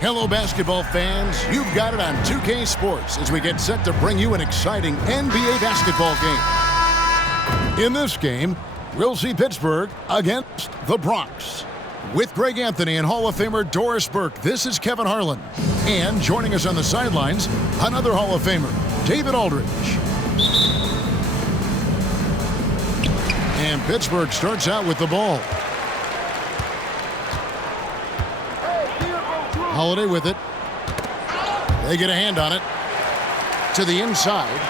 Hello, basketball fans. You've got it on 2K Sports as we get set to bring you an exciting NBA basketball game. In this game, we'll see Pittsburgh against the Bronx. With Greg Anthony and Hall of Famer Doris Burke, this is Kevin Harlan. And joining us on the sidelines, another Hall of Famer, David Aldridge. And Pittsburgh starts out with the ball. Holiday with it. They get a hand on it. To the inside.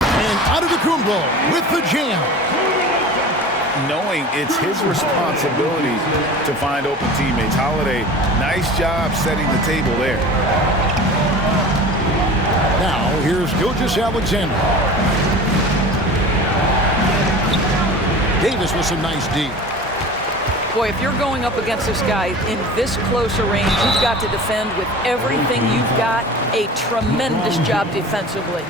And Antetokounmpo with the jam. Knowing it's his responsibility to find open teammates. Holiday, nice job setting the table there. Now, here's Gilgeous-Alexander. Davis with some nice D. Boy, if you're going up against this guy in this close a range, you've got to defend with everything you've got. A tremendous job defensively.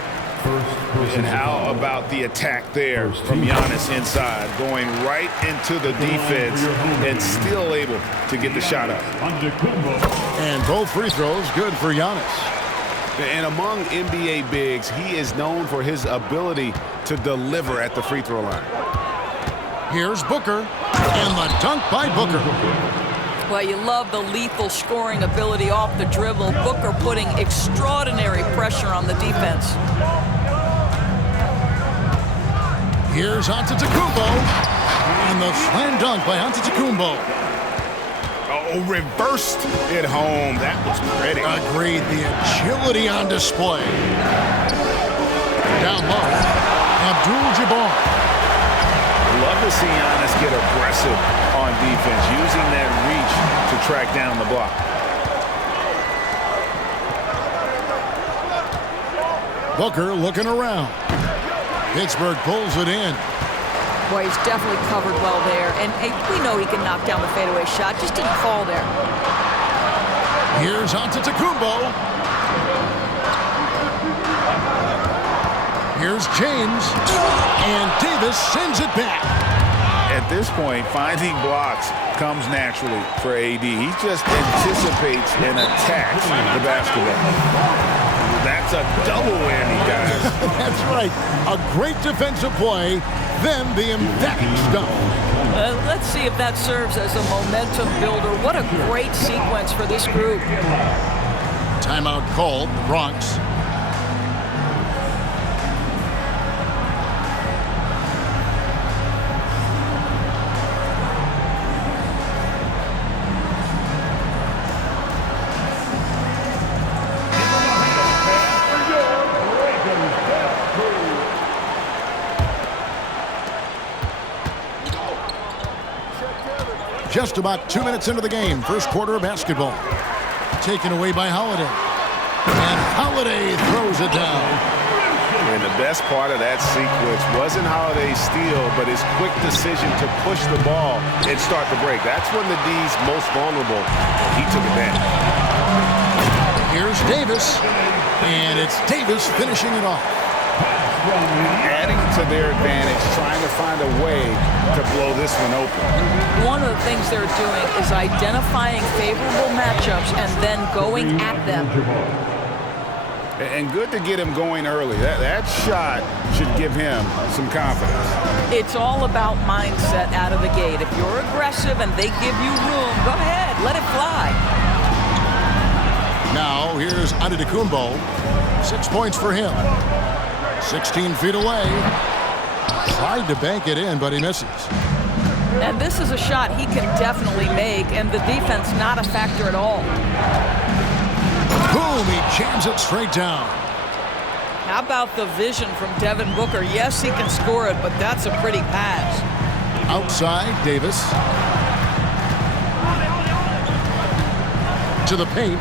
And how about the attack there from Giannis inside, going right into the defense and still able to get the shot up. And both free throws good for Giannis. And among NBA bigs, he is known for his ability to deliver at the free throw line. Here's Booker, and the dunk by Booker. Well, you love the lethal scoring ability off the dribble. Booker putting extraordinary pressure on the defense. Here's Antetokounmpo, and the slam dunk by Antetokounmpo. Oh, reversed it home. That was pretty. Agreed, the agility on display. Down low, Abdul-Jabbar. Love to see Giannis get aggressive on defense, using that reach to track down the block. Booker looking around. Pittsburgh pulls it in. Boy, he's definitely covered well there. And hey, we know he can knock down the fadeaway shot. Just didn't fall there. Here's Antetokounmpo. Here's James. And Davis sends it back. At this point, finding blocks comes naturally for AD. He just anticipates and attacks the basketball. That's a double whammy, guys. That's right. A great defensive play, then the emphatic dunk. Let's see if that serves as a momentum builder. What a great sequence for this group. Timeout called, the Bronx. Just about 2 minutes into the game, first quarter of basketball. Taken away by Holiday. And Holiday throws it down. And the best part of that sequence wasn't Holiday's steal, but his quick decision to push the ball and start the break. That's when the D's most vulnerable, and he took advantage. Here's Davis, and it's Davis finishing it off. Adding to their advantage, trying to find a way to blow this one open. One of the things they're doing is identifying favorable matchups and then going at them. And good to get him going early. That shot should give him some confidence. It's all about mindset out of the gate. If you're aggressive and they give you room, go ahead, let it fly. Now, here's Antetokounmpo. 6 points for him. 16 feet away. Tried to bank it in, but he misses. And this is a shot he can definitely make, and the defense not a factor at all. Boom, he jams it straight down. How about the vision from Devin Booker? Yes, he can score it, but that's a pretty pass. Outside, Davis. To the paint.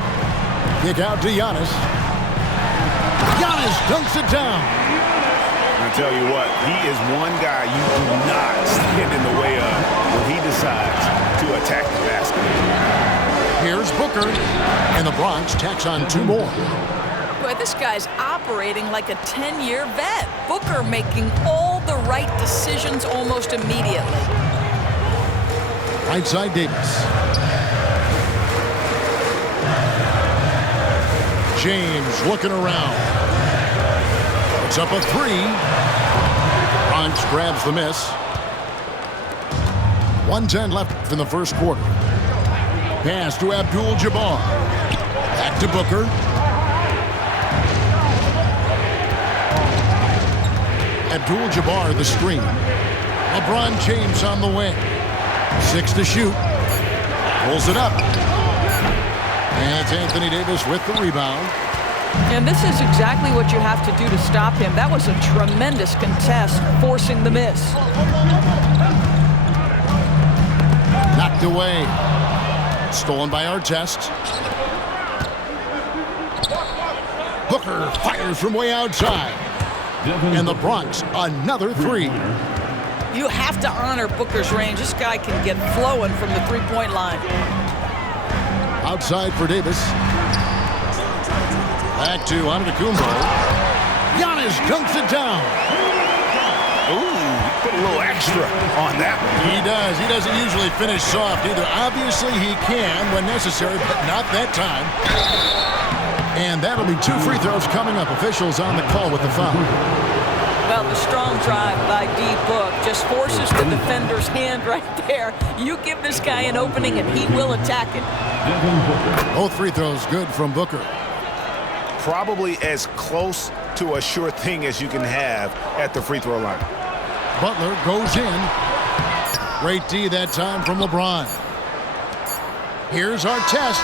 Kick out to Giannis. Giannis dunks it down. I tell you what, he is one guy you do not stand in the way of when he decides to attack the basket. Here's Booker, and the Bronx tacks on 2 more. Boy, this guy's operating like a 10-year vet. Booker making all the right decisions almost immediately. Right side, Davis. James looking around. It's up a 3. Bronx grabs the miss. 1:10 left in the first quarter. Pass to Abdul-Jabbar. Back to Booker. Abdul-Jabbar the screen. LeBron James on the wing. 6 to shoot. Pulls it up. And it's Anthony Davis with the rebound. And this is exactly what you have to do to stop him. That was a tremendous contest, forcing the miss. Knocked away. Stolen by Artest. Booker fires from way outside. And the Bronx, another 3. You have to honor Booker's range. This guy can get flowing from the three-point line. Outside for Davis. Back to Antetokounmpo. Giannis dunks it down. Ooh, put a little extra on that one. He does. He doesn't usually finish soft either. Obviously, he can when necessary, but not that time. And that'll be 2 free throws coming up. Officials on the call with the foul. Well, the strong drive by D-Book just forces the defender's hand right there. You give this guy an opening, and he will attack it. Both free throws good from Booker. Probably as close to a sure thing as you can have at the free throw line. Butler goes in. Great D that time from LeBron. Here's Artest.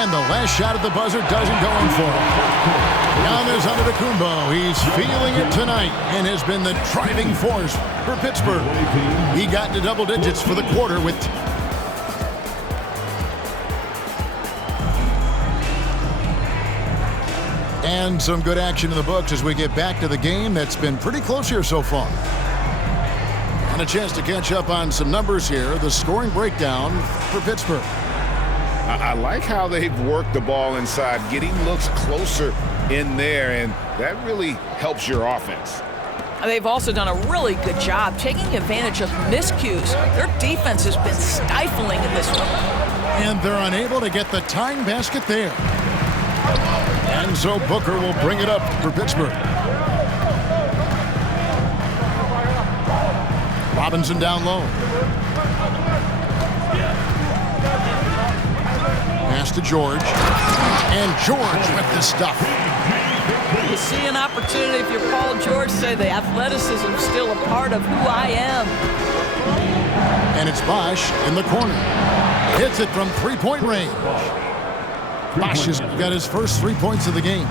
And the last shot at the buzzer doesn't go in for him. Now there's Antetokounmpo. He's feeling it tonight and has been the driving force for Pittsburgh. He got to double digits for the quarter with... And some good action in the books as we get back to the game that's been pretty close here so far. And a chance to catch up on some numbers here. The scoring breakdown for Pittsburgh. I like how they've worked the ball inside, getting looks closer in there, and that really helps your offense. They've also done a really good job taking advantage of miscues. Their defense has been stifling in this one. And they're unable to get the tying basket there. And so Booker will bring it up for Pittsburgh. Robinson down low. Pass to George. And George with the stuff. You see an opportunity if you're Paul George, say the athleticism is still a part of who I am. And it's Bosch in the corner. Hits it from three-point range. Bosch has got his first 3 points of the game.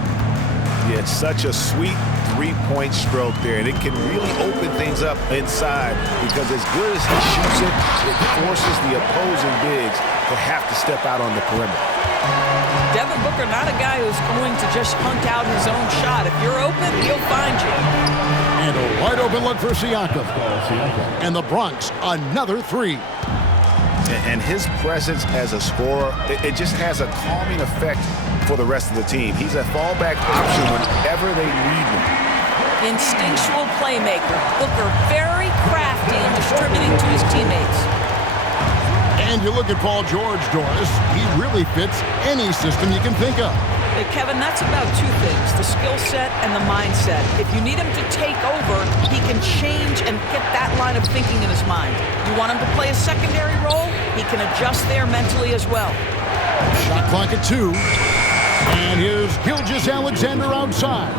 Yeah, it's such a sweet three-point stroke there, and it can really open things up inside because as good as he shoots it, it forces the opposing bigs to have to step out on the perimeter. Devin Booker, not a guy who's going to just hunt out his own shot. If you're open, he'll find you. And a wide open look for Siakam. And the Bronx, another 3. And his presence as a scorer, it just has a calming effect for the rest of the team. He's a fallback option whenever they need him. Instinctual playmaker. Booker very crafty in distributing to his teammates. And you look at Paul George, Doris, he really fits any system you can think of. Hey, Kevin, that's about two things, the skill set and the mindset. If you need him to take over, he can change and get that line of thinking in his mind. You want him to play a secondary role, he can adjust there mentally as well. Shot clock at 2. And here's Gilgeous-Alexander outside.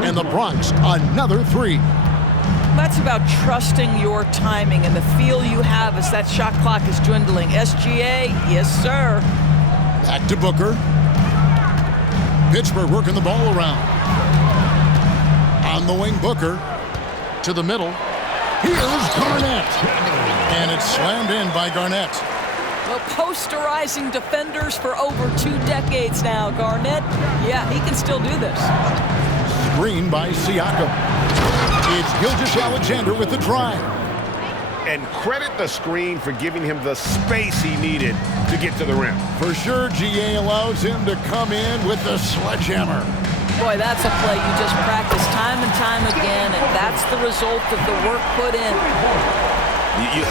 And the Bronx, another 3. That's about trusting your timing and the feel you have as that shot clock is dwindling. SGA, yes, sir. Back to Booker. Pittsburgh working the ball around. On the wing, Booker. To the middle. Here's Garnett. And it's slammed in by Garnett. Well, posterizing defenders for over 2 decades now. Garnett, yeah, he can still do this. Screen by Siakam. It's Gilgeous-Alexander with the drive. And credit the screen for giving him the space he needed to get to the rim. For sure, GA allows him to come in with the sledgehammer. Boy, that's a play you just practice time and time again, and that's the result of the work put in.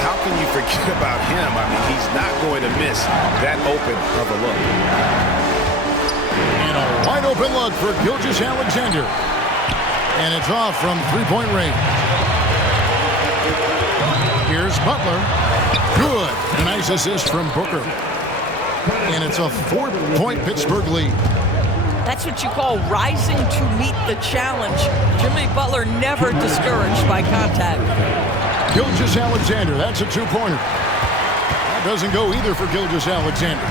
How can you forget about him? I mean, he's not going to miss that open of a look. And a wide open look for Gilgeous-Alexander. And it's off from three-point range. Here's Butler. Good. A nice assist from Booker. And it's a 4-point Pittsburgh lead. That's what you call rising to meet the challenge. Jimmy Butler never discouraged by contact. Gilgeous-Alexander, that's a 2-pointer. That doesn't go either for Gilgeous-Alexander.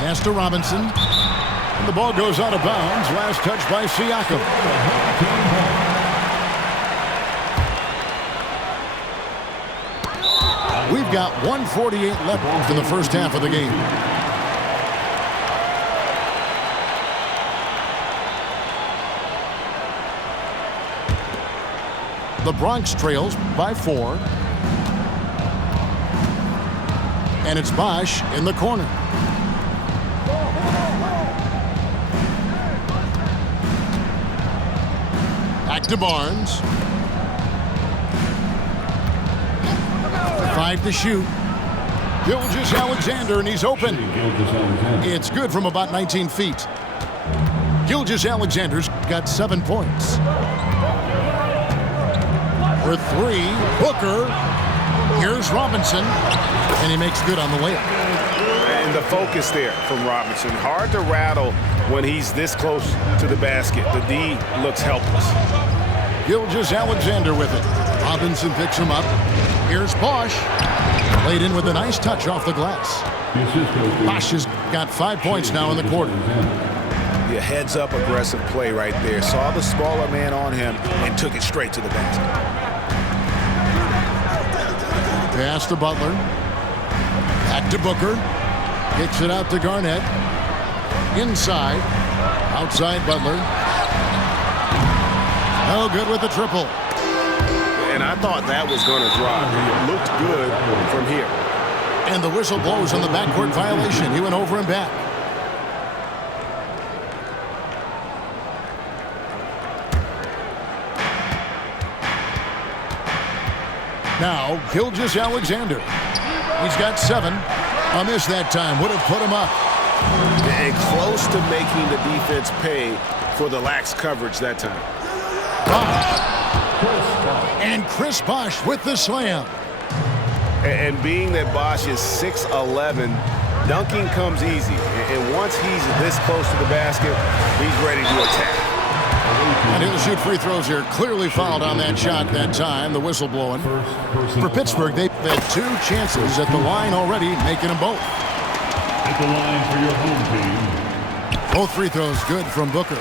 Pass to Robinson. And the ball goes out of bounds. Last touch by Siakam. We've got 1:48 left in the first half of the game. The Bronx trails by 4. And it's Bosch in the corner. Back to Barnes. 5 to shoot. Gilgeous-Alexander, and he's open. It's good from about 19 feet. Gilgeous-Alexander's got 7 points. For 3, Booker. Here's Robinson, and he makes good on the layup. And the focus there from Robinson. Hard to rattle when he's this close to the basket. The D looks helpless. Gilgeous-Alexander with it. Robinson picks him up. Here's Bosch. Laid in with a nice touch off the glass. Bosch has got 5 points now in the quarter. Yeah, heads-up aggressive play right there. Saw the smaller man on him and took it straight to the basket. Pass to Butler. Back to Booker. Kicks it out to Garnett. Inside. Outside Butler. Oh, good with the triple. And I thought that was going to drop. It looked good from here. And the whistle blows on the backcourt violation. He went over and back. Now, Gilgeous-Alexander. He's got 7. A miss that time. Would have put him up. And close to making the defense pay for the lax coverage that time. Bosch. And Chris Bosch with the slam. And being that Bosch is 6'11", dunking comes easy. And once he's this close to the basket, he's ready to attack. And he'll shoot free throws here. Clearly fouled on that shot that time. The whistle blowing. For Pittsburgh, they've had 2 chances at the line already, making them both. At the line for your home team. Both free throws good from Booker.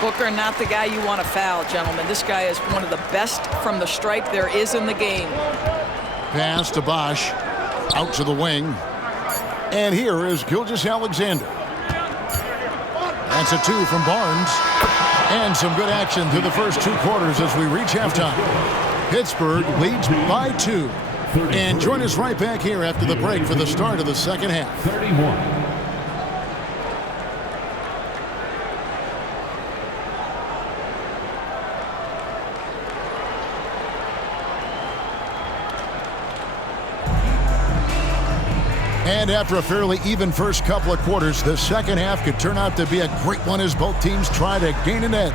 Booker, not the guy you want to foul, gentlemen. This guy is one of the best from the stripe there is in the game. Pass to Bosch. Out to the wing. And here is Gilgeous-Alexander. That's a 2 from Barnes. And some good action through the first 2 quarters as we reach halftime. Pittsburgh leads by 2. And join us right back here after the break for the start of the second half. 31. And after a fairly even first couple of quarters, the second half could turn out to be a great one as both teams try to gain an edge.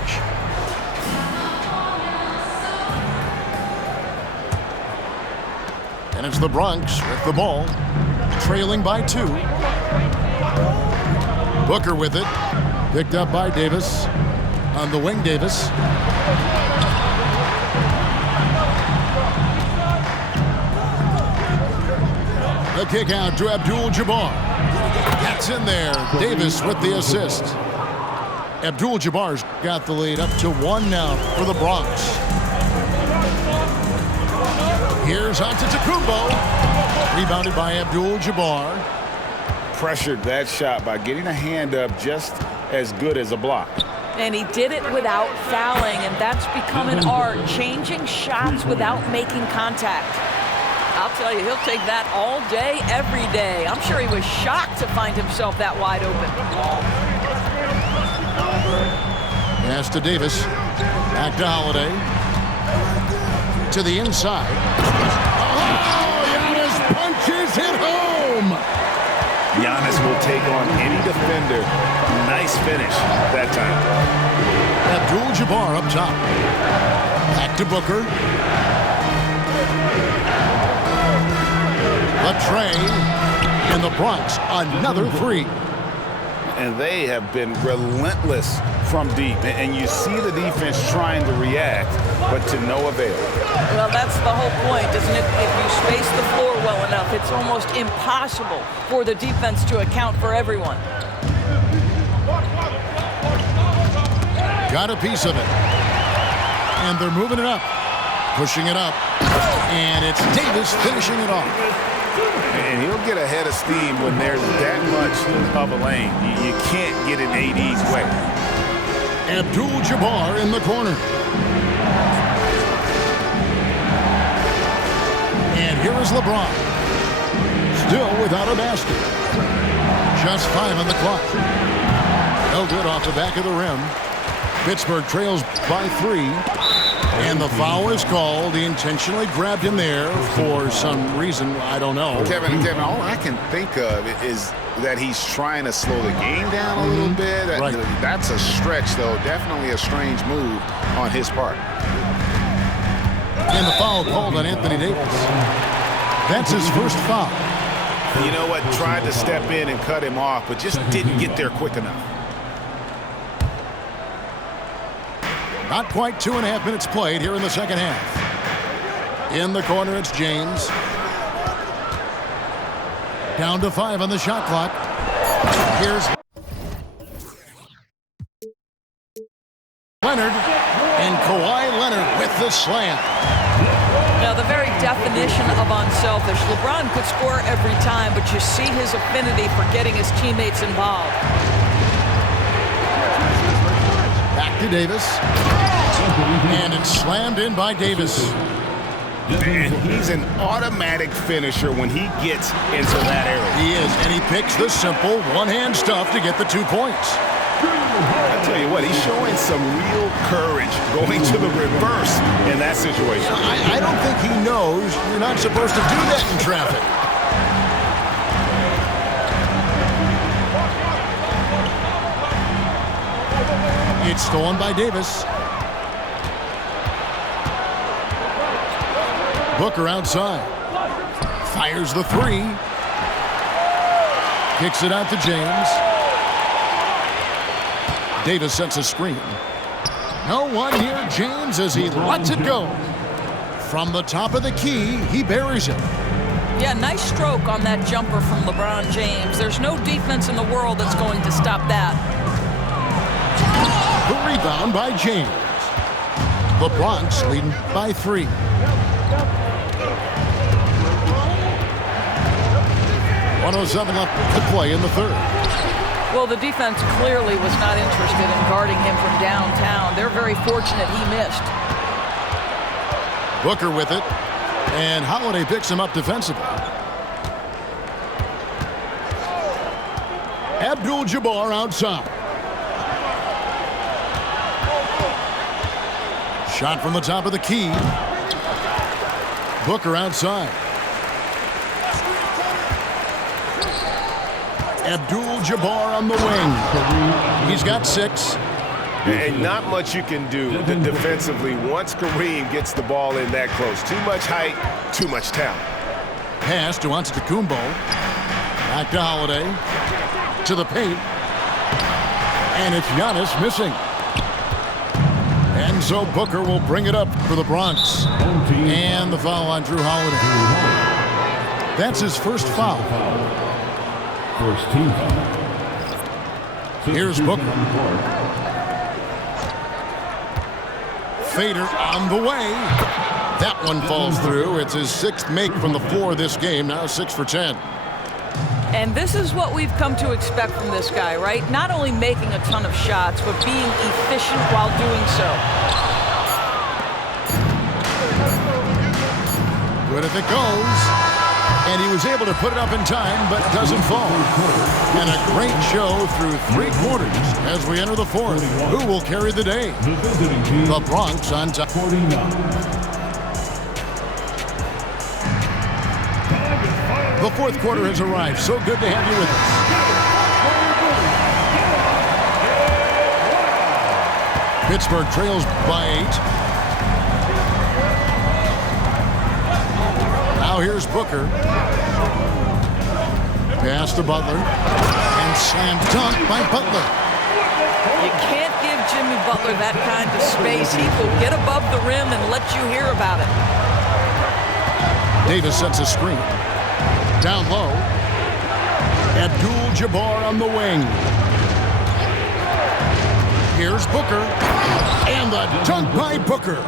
And it's the Bronx with the ball, trailing by 2. Booker with it, picked up by Davis. On the wing, Davis. The kick out to Abdul-Jabbar. That's in there. Davis with the assist. Abdul-Jabbar's got the lead up to 1 now for the Bronx. Here's Antetokounmpo. Rebounded by Abdul-Jabbar. Pressured that shot by getting a hand up just as good as a block. And he did it without fouling, and that's become an art, changing shots without making contact. I'll tell you, he'll take that all day, every day. I'm sure he was shocked to find himself that wide open. Pass to Davis. Back to Holiday. To the inside. Oh, Giannis punches it home! Giannis will take on any defender. Nice finish that time. Abdul-Jabbar up top. Back to Booker. A tray in the Bronx. Another 3. And they have been relentless from deep. And you see the defense trying to react, but to no avail. Well, that's the whole point, isn't it? If you space the floor well enough, it's almost impossible for the defense to account for everyone. Got a piece of it. And they're moving it up. Pushing it up. And it's Davis finishing it off. And he'll get ahead of steam when there's that much of a lane. You can't get in AD's way. Abdul-Jabbar in the corner. And here is LeBron. Still without a basket. Just 5 on the clock. No good off the back of the rim. Pittsburgh trails by 3. And the foul is called. He intentionally grabbed him there for some reason. I don't know. Kevin, all I can think of is that he's trying to slow the game down a little bit. Right. That's a stretch, though. Definitely a strange move on his part. And the foul called on Anthony Davis. That's his first foul. You know what? Tried to step in and cut him off, but just didn't get there quick enough. Not quite 2.5 minutes played here in the second half. In the corner, it's James. Down to 5 on the shot clock. Here's Leonard. And Kawhi Leonard with the slam. Now, the very definition of unselfish. LeBron could score every time, but you see his affinity for getting his teammates involved. Back to Davis. And it's slammed in by Davis. And he's an automatic finisher when he gets into that area. He is, and he picks the simple one-hand stuff to get the 2 points. I tell you what, he's showing some real courage going to the reverse in that situation. I don't think he knows you're not supposed to do that in traffic. It's stolen by Davis. Booker outside. Fires the 3. Kicks it out to James. Davis sets a screen. No one near James as he lets it go. From the top of the key, he buries it. Yeah, nice stroke on that jumper from LeBron James. There's no defense in the world that's going to stop that. The rebound by James. The Bronx leading by 3. .107 left to play in the third. Well, the defense clearly was not interested in guarding him from downtown. They're very fortunate he missed. Booker with it. And Holiday picks him up defensively. Abdul-Jabbar outside. Shot from the top of the key. Booker outside. Abdul-Jabbar on the wing. He's got 6. And not much you can do defensively once Kareem gets the ball in that close. Too much height, too much talent. Pass to Antetokounmpo. Back to Holiday. To the paint. And it's Giannis missing. And so Booker will bring it up for the Bronx. And the foul on Drew Holiday. That's his first foul. First team foul. Here's Booker. Fader on the way. That one falls through. It's his 6th make from the floor this game. Now 6 for 10. And this is what we've come to expect from this guy, right? Not only making a ton of shots, but being efficient while doing so. Good if it goes. And he was able to put it up in time, but doesn't fall. And a great show through 3 quarters as we enter the 4th. Who will carry the day? The Bronx on top. 49. The 4th quarter has arrived. So good to have you with us. Pittsburgh trails by 8. Now here's Booker. Pass to Butler. And slam dunk by Butler. You can't give Jimmy Butler that kind of space. He will get above the rim and let you hear about it. Davis sets a screen. Down low. Abdul-Jabbar on the wing. Here's Booker. And the dunk by Booker.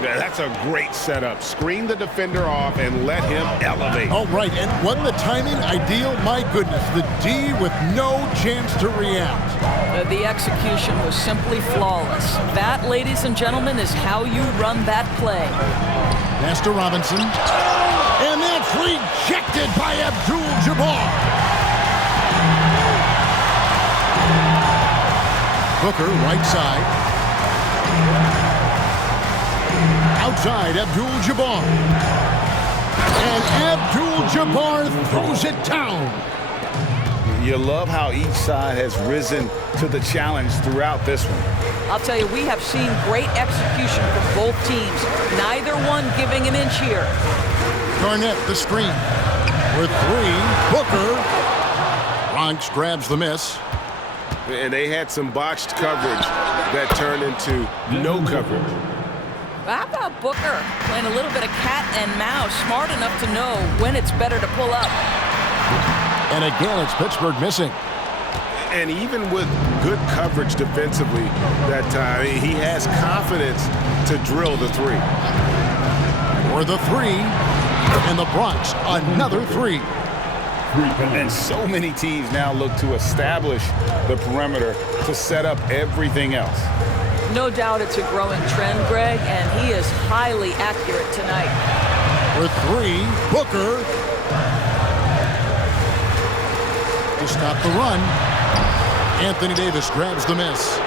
Yeah, that's a great setup. Screen the defender off and let him elevate. Oh, right. And wasn't the timing ideal? My goodness. The D with no chance to react. The execution was simply flawless. That, ladies and gentlemen, is how you run that play. Pass to Robinson. And that's rejected by Abdul-Jabbar. Booker, right side. Outside, Abdul-Jabbar. And Abdul-Jabbar throws it down. You love how each side has risen to the challenge throughout this one. I'll tell you, we have seen great execution from both teams. Neither one giving an inch here. Garnett, the screen. For 3, Booker. Bronx grabs the miss. And they had some botched coverage that turned into no coverage. How about Booker playing a little bit of cat and mouse, smart enough to know when it's better to pull up. And again, it's Pittsburgh missing. And even with good coverage defensively that time, he has confidence to drill the 3. For the 3, and the Bronx, another 3. And so many teams now look to establish the perimeter to set up everything else. No doubt it's a growing trend, Greg, and he is highly accurate tonight. For 3, Booker. To stop the run. Anthony Davis grabs the miss.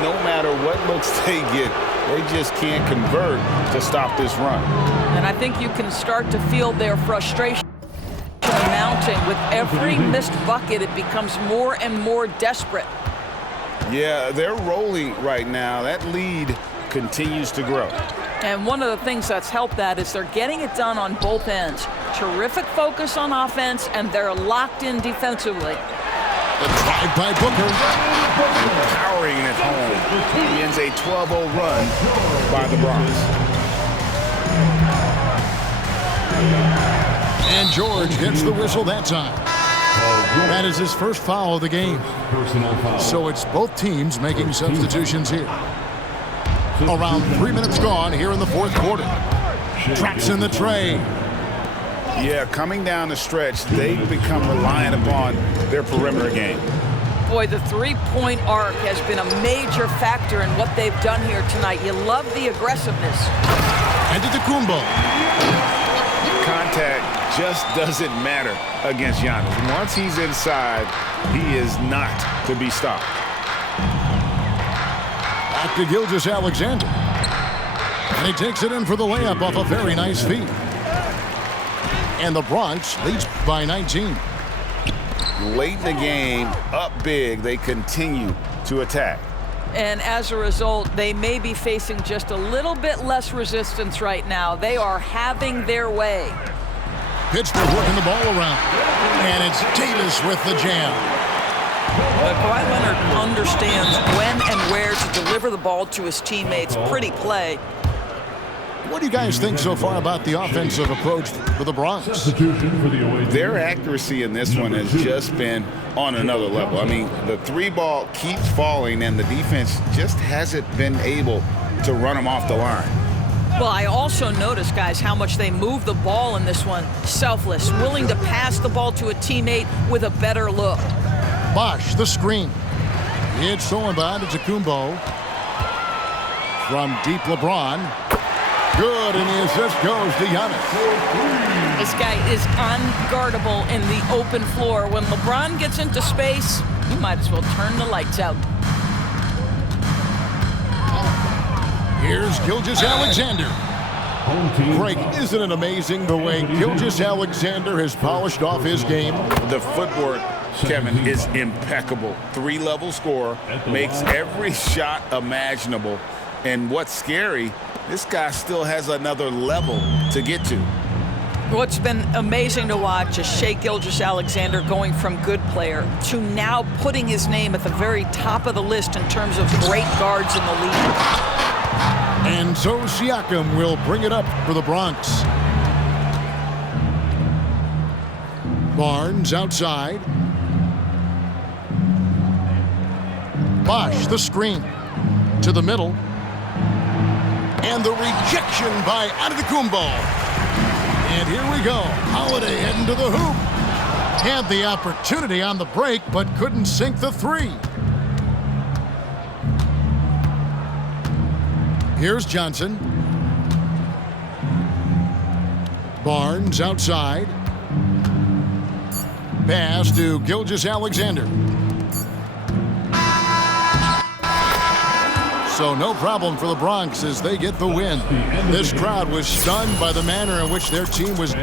No matter what looks they get, they just can't convert to stop this run. And I think you can start to feel their frustration mounting. With every missed bucket, it becomes more and more desperate. Yeah, they're rolling right now. That lead continues to grow. And one of the things that's helped that is they're getting it done on both ends. Terrific focus on offense, and they're locked in defensively. The drive by Booker. Powering it home. He ends a 12-0 run by the Bronx. And George gets the whistle that time. That is his first foul of the game. So it's both teams making substitutions here. Around 3 minutes gone here in the 4th quarter. Traps in the tray. Yeah, coming down the stretch, they've become reliant upon their perimeter game. Boy, the three-point arc has been a major factor in what they've done here tonight. You love the aggressiveness. Antetokounmpo. Contact just doesn't matter against Giannis. Once he's inside, he is not to be stopped. Back to Gilgeous-Alexander. And he takes it in for the layup off a very nice feed. And the Bronx leads by 19. late in the game, up big, they continue to attack. And as a result, they may be facing just a little bit less resistance right now. They are having their way. Pittsburgh working the ball around. And it's Davis with the jam. But Kawhi Leonard understands when and where to deliver the ball to his teammates. Pretty play. What do you guys think so far about the offensive approach for the Bronx? Their accuracy in this one has just been on another level. I mean, the three ball keeps falling, and the defense just hasn't been able to run them off the line. Well, I also noticed, guys, how much they move the ball in this one. Selfless, willing to pass the ball to a teammate with a better look. Bosh, the screen. It's stolen by Antetokounmpo. From deep, LeBron. Good, and the assist goes to Giannis. This guy is unguardable in the open floor. When LeBron gets into space, you might as well turn the lights out. Here's Gilgeous-Alexander. Greg, isn't it amazing the way Gilgeous-Alexander has polished off his game? The footwork, Kevin, is impeccable. Three-level scorer, makes every shot imaginable. And what's scary, this guy still has another level to get to. What's been amazing to watch is Shai Gilgeous-Alexander going from good player to now putting his name at the very top of the list in terms of great guards in the league. And so Siakam will bring it up for the Bronx. Barnes outside. Bosh, the screen. To the middle. And the rejection by Antetokounmpo. And here we go. Holiday heading to the hoop. Had the opportunity on the break, but couldn't sink the three. Here's Johnson. Barnes outside. Pass to Gilgeous-Alexander. So no problem for the Bronx as they get the win. This crowd was stunned by the manner in which their team was